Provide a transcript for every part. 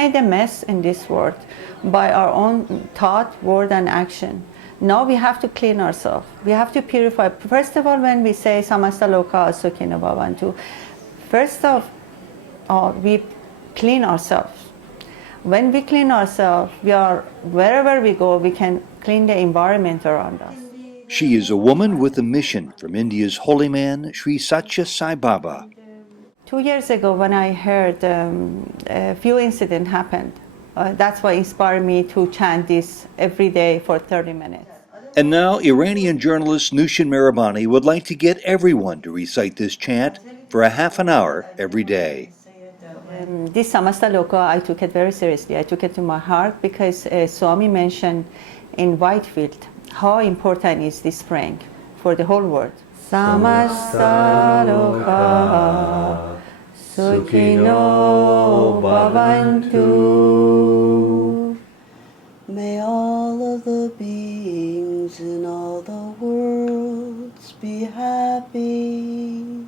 made a mess in this world by our own thought, word, and action. Now we have to clean ourselves. We have to purify. First of all, when we say Samasta Loka Asukino Bhavantu, first of all, we clean ourselves. When we clean ourselves, wherever we go, we can clean the environment around us. She is a woman with a mission from India's holy man, Sri Satya Sai Baba. 2 years ago, when I heard a few incidents happened, that's what inspired me to chant this every day for 30 minutes. And now Iranian journalist Nooshin Merhabani would like to get everyone to recite this chant for a half an hour every day. This Samasta Loka, I took it very seriously. I took it to my heart because Swami mentioned in Whitefield how important is this praying for the whole world. Samasta Loka Sukhino Bhavantu. May all of the beings in all the worlds be happy.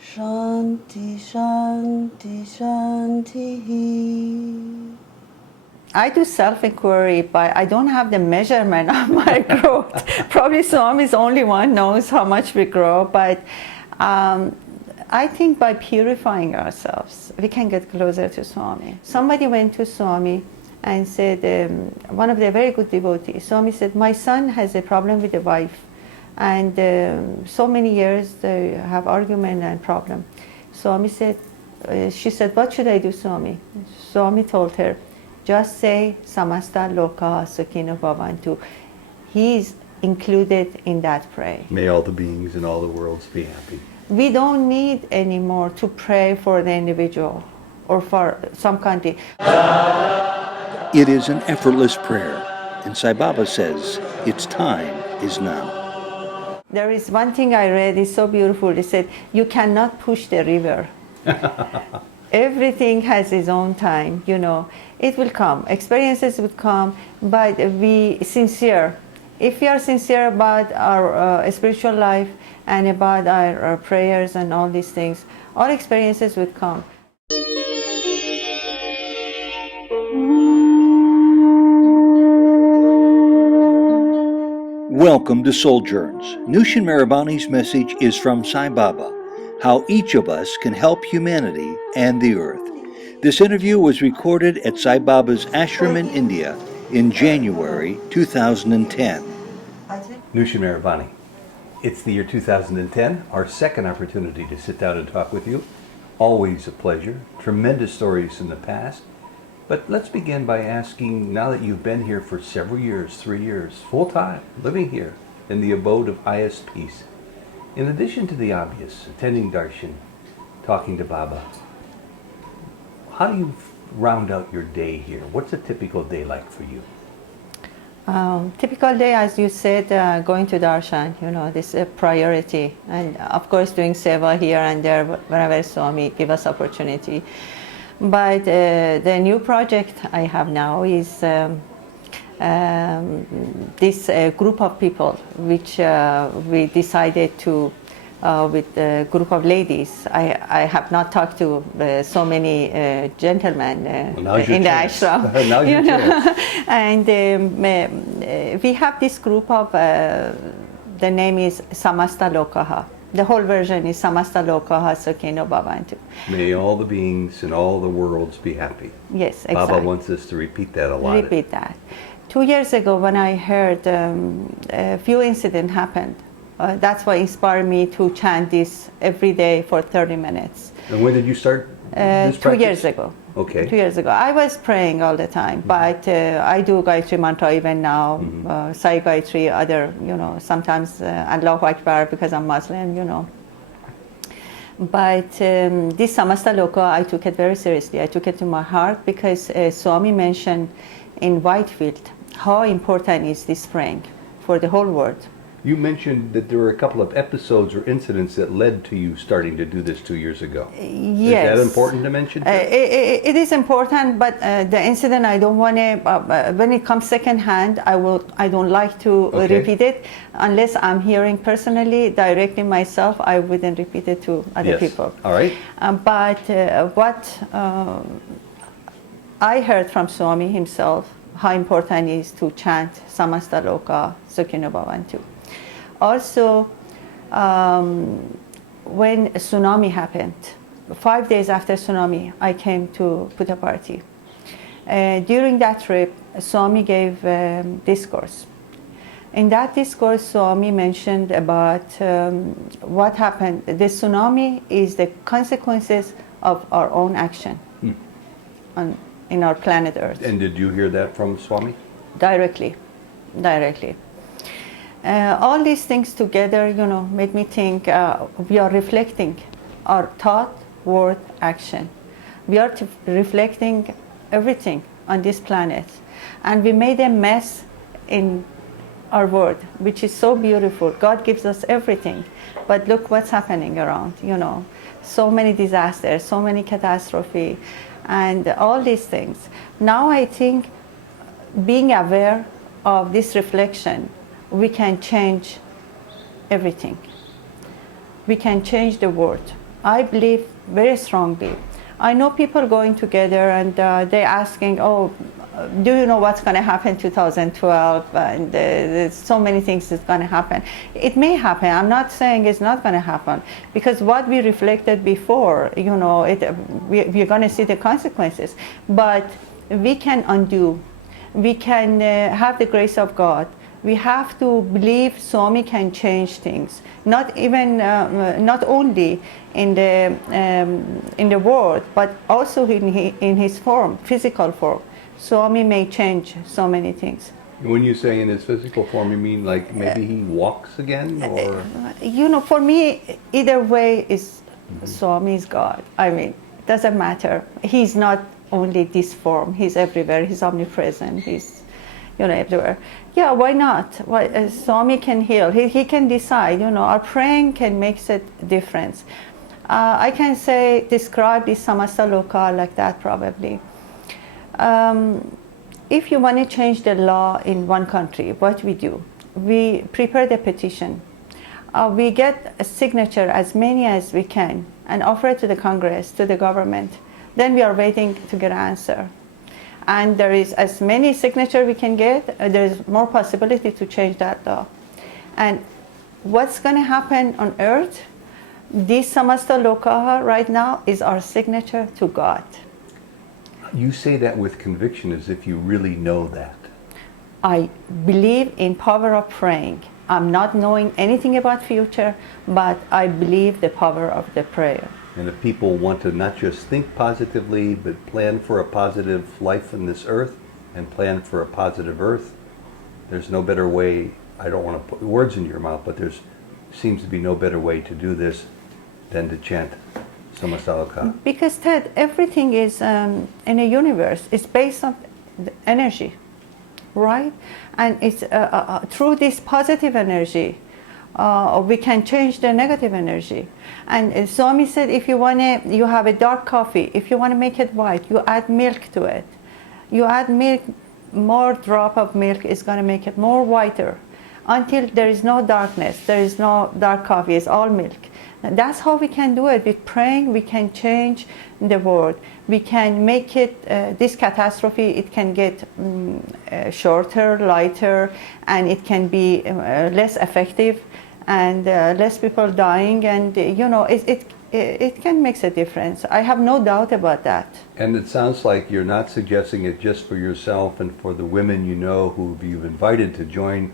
Shanti, Shanti, Shanti. I do self-inquiry, but I don't have the measurement of my growth. Probably Swami is the only one knows how much we grow, but I think by purifying ourselves, we can get closer to Swami. Somebody went to Swami and said, one of the very good devotees, Swami said, my son has a problem with the wife. And so many years they have argument and problem. Swami said, she said, what should I do, Swami? Swami told her, just say Samasta Loka Sukhino Bhavantu. He's included in that prayer. May all the beings in all the worlds be happy. We don't need anymore to pray for the individual or for some country. It is an effortless prayer, and Sai Baba says its time is now. There is one thing I read, it's so beautiful. It said, you cannot push the river. Everything has its own time, you know. It will come, experiences will come, but be sincere. If we are sincere about our spiritual life and about our prayers and all these things, all experiences will come. Welcome to Souljourns. Nooshin Merhabani's message is from Sai Baba, how each of us can help humanity and the earth. This interview was recorded at Sai Baba's ashram in India in January 2010. Nooshin Merhabani, it's the year 2010, our second opportunity to sit down and talk with you. Always a pleasure. Tremendous stories in the past. But let's begin by asking, now that you've been here for several years, 3 years, full time, living here in the abode of highest peace, in addition to the obvious, attending darshan, talking to Baba, how do you round out your day here? What's a typical day like for you? Typical day, as you said, going to darshan, you know, this is a priority. And of course doing seva here and there, wherever Swami give us opportunity. But the new project I have now is this group of people which we decided to, with a group of ladies. I have not talked to so many gentlemen in the ashram. You know? And we have this group of, the name is Samasta Lokaha. The whole version is Samasta Lokaha Sukhino Bhavantu. May all the beings in all the worlds be happy. Yes, exactly. Baba wants us to repeat that a lot. Repeat that. 2 years ago, when I heard a few incidents happened, that's what inspired me to chant this every day for 30 minutes. And when did you start this practice? 2 years ago. Okay. 2 years ago. I was praying all the time, but I do Gayatri mantra even now, Sai Gayatri, other, you know, sometimes Allahu Akbar because I'm Muslim, you know. But this Samasta Loka, I took it very seriously. I took it to my heart because Swami mentioned in Whitefield how important is this praying for the whole world. You mentioned that there were a couple of episodes or incidents that led to you starting to do this 2 years ago. Yes. Is that important to mention? It is important, but the incident I don't want to. When it comes second hand, I don't like to repeat it unless I'm hearing personally, directly myself. I wouldn't repeat it to other people. All right. But what I heard from Swami himself how important it is to chant Samasta Loka Sukhino Bhavantu. Also, when a tsunami happened, 5 days after tsunami, I came to Puttaparthi. During that trip, Swami gave discourse. In that discourse, Swami mentioned about what happened. The tsunami is the consequences of our own action in our planet Earth. And did you hear that from Swami? Directly. All these things together, made me think we are reflecting our thought, word, action. We are reflecting everything on this planet. And we made a mess in our world, which is so beautiful. God gives us everything. But look what's happening around, So many disasters, so many catastrophes, and all these things. Now I think being aware of this reflection, we can change everything. We can change the world. I believe very strongly. I know people going together and they're asking, do you know what's going to happen 2012? And there's so many things that's going to happen. It may happen. I'm not saying it's not going to happen, because what we reflected before, we're going to see the consequences. But we can undo. We can have the grace of God. We have to believe Swami can change things. Not only in the world, but also in his form, physical form. Swami may change so many things. When you say in his physical form, you mean like maybe he walks again, or? For me, either way is Swami is God. I mean, it doesn't matter. He's not only this form. He's everywhere. He's omnipresent. He's, everywhere. Yeah, why not? Swami can heal. He can decide. Our praying can make a difference. I can describe this Samasta Loka like that probably. If you want to change the law in one country, what we do? We prepare the petition. We get a signature, as many as we can, and offer it to the Congress, to the government. Then we are waiting to get an answer. And there is as many signatures we can get, there's more possibility to change that law. And what's going to happen on earth? This Samasta Loka right now is our signature to God. You say that with conviction, as if you really know that. I believe in power of praying. I'm not knowing anything about future, but I believe the power of the prayer. And if people want to not just think positively, but plan for a positive life on this earth and plan for a positive earth, there's no better way. I don't want to put words in your mouth, but there seems to be no better way to do this than to chant Samasta Loka. Because Ted, everything is in a universe. It's based on the energy, right? And it's through this positive energy, we can change the negative energy. And Swami said, if you have a dark coffee. If you want to make it white, you add milk to it. You add milk, more drop of milk is going to make it more whiter. Until there is no darkness, there is no dark coffee. It's all milk. That's how we can do it. With praying, we can change the world. We can make it, this catastrophe, it can get shorter, lighter, and it can be less effective, and less people dying, and it can make a difference. I have no doubt about that. And it sounds like you're not suggesting it just for yourself and for the women who you've invited to join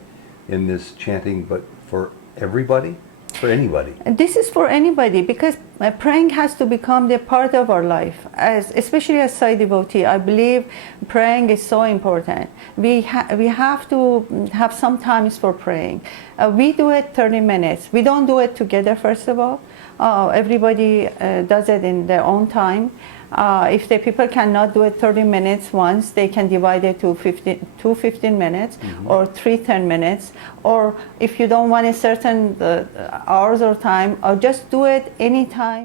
in this chanting, but for everybody? For anybody? This is for anybody, because praying has to become the part of our life. Especially as Sai devotee, I believe praying is so important. We have to have some times for praying. We do it 30 minutes. We don't do it together, first of all. Everybody does it in their own time. If the people cannot do it 30 minutes once, they can divide it to 15 minutes, or 10 minutes. Or if you don't want a certain hours or time, or just do it anytime.